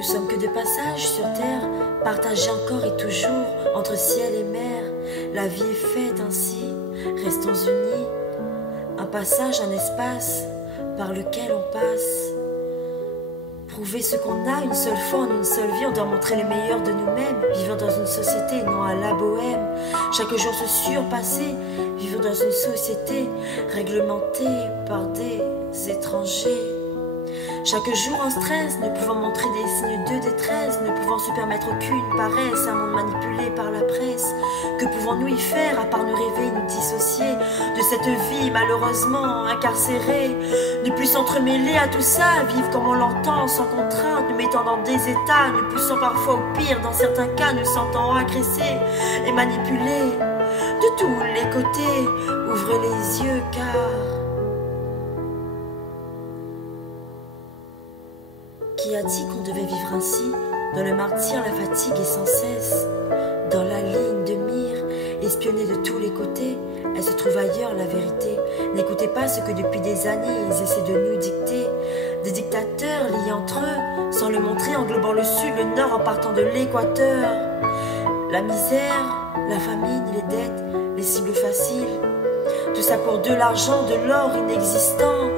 Nous sommes que de passage sur terre, partagés encore et toujours entre ciel et mer. La vie est faite ainsi, restons unis. Un passage, un espace par lequel on passe. Prouver ce qu'on a une seule fois en une seule vie, on doit montrer le meilleur de nous-mêmes. Vivant dans une société, non à la bohème. Chaque jour se surpasser, vivre dans une société réglementée par des étrangers. Chaque jour en stress, ne pouvant montrer des signes de détresse, ne pouvant se permettre aucune paresse, un monde manipulé par la presse. Que pouvons-nous y faire à part nous rêver, nous dissocier de cette vie malheureusement incarcérée? Ne plus s'entremêler à tout ça, vivre comme on l'entend, sans contrainte, nous mettant dans des états, nous poussant parfois au pire, dans certains cas, nous sentant agressés et manipulés de tous les côtés. Ouvrez les yeux car... Qui a dit qu'on devait vivre ainsi? Dans le martyre, la fatigue est sans cesse. Dans la ligne de mire, espionnée de tous les côtés, elle se trouve ailleurs, la vérité. N'écoutez pas ce que depuis des années, ils essaient de nous dicter. Des dictateurs liés entre eux, sans le montrer, englobant le sud, le nord, en partant de l'équateur. La misère, la famine, les dettes, les cibles faciles. Tout ça pour de l'argent, de l'or inexistant.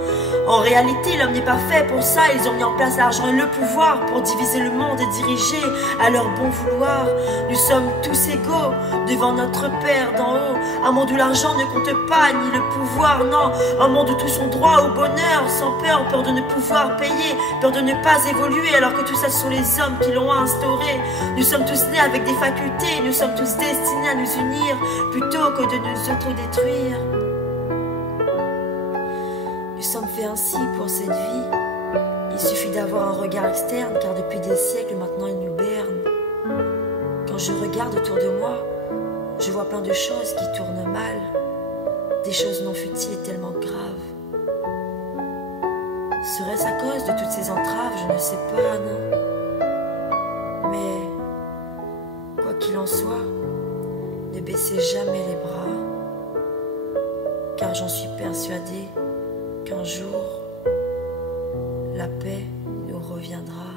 En réalité, l'homme n'est pas fait pour ça. Ils ont mis en place l'argent et le pouvoir pour diviser le monde et diriger à leur bon vouloir. Nous sommes tous égaux devant notre Père d'en haut. Un monde où l'argent ne compte pas, ni le pouvoir, non. Un monde où tous ont droit au bonheur, sans peur, peur de ne pouvoir payer, peur de ne pas évoluer, alors que tout ça, ce sont les hommes qui l'ont instauré. Nous sommes tous nés avec des facultés, nous sommes tous destinés à nous unir, plutôt que de nous autodétruire. Nous sommes faits ainsi pour cette vie. Il suffit d'avoir un regard externe, car depuis des siècles maintenant il nous berne. Quand je regarde autour de moi, je vois plein de choses qui tournent mal, des choses non futiles et tellement graves. Serait-ce à cause de toutes ces entraves? Je ne sais pas, non. Mais quoi qu'il en soit, ne baissez jamais les bras, car j'en suis persuadée qu'un jour, la paix nous reviendra.